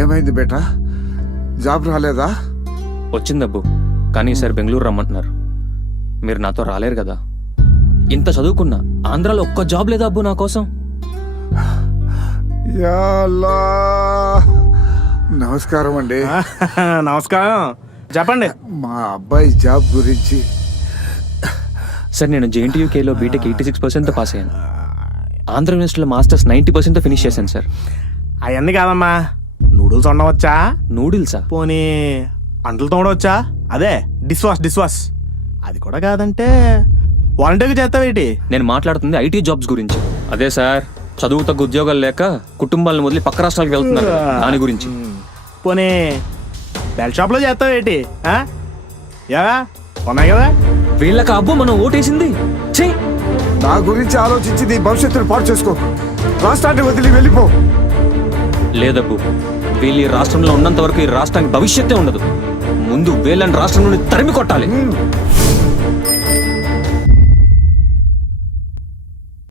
ఏమైంది బేటా? జాబ్ రాలేదా? వచ్చిందబ్బు, కానీ ఈసారి బెంగళూరు రమ్మంటున్నారు. మీరు నాతో రాలేరు కదా. ఇంత చదువుకున్నా ఆంధ్రాలో ఒక్క జాబ్ లేదా అబ్బు నా కోసం. యా అల్లా. నమస్కారం అండి. నమస్కారం, చెప్పండి. మా అబ్బాయి జాబ్ గురించి. సార్, నేను JNTUKలో బీటెక్ 86% పాస్ అయ్యాను. ఆంధ్ర యూనివర్సిటీలో మాస్టర్స్ 90% ఫినిష్ చేశాను సార్. అవన్నీ కాదమ్మా, నూడిల్స్ వండవచ్చా? నూడిల్సా? పోనీ అంటలు తోడవచ్చా? అదే డిష్ వాష్. అది కూడా కాదంటే వాలంటీర్గా చేస్తావేటి? నేను మాట్లాడుతుంది IT జాబ్స్ గురించి. అదే సార్, చదువు తగ్గ ఉద్యోగాలు లేక కుటుంబాలను వదిలి పక్క రాష్ట్రాలకు వెళ్తున్నారు కదా, దాని గురించి. పోనీ బెల్ట్ షాప్లో చేస్తావేటి? ఏవా ఉన్నాయి కదా. వీళ్ళకి అబ్బు మనం ఓటేసింది. ఛీ! నా గురించి ఆలోచించి నీ భవిష్యత్తును పాడు చేసుకో. రాష్ట్రాన్ని వదిలి వెళ్ళిపో. లేదబ్బు, వీళ్ళు ఈ రాష్ట్రంలో ఉన్నంత వరకు ఈ రాష్ట్రానికి భవిష్యత్తే ఉండదు. ముందు వీళ్ళని రాష్ట్రం నుండి తరిమి కొట్టాలి.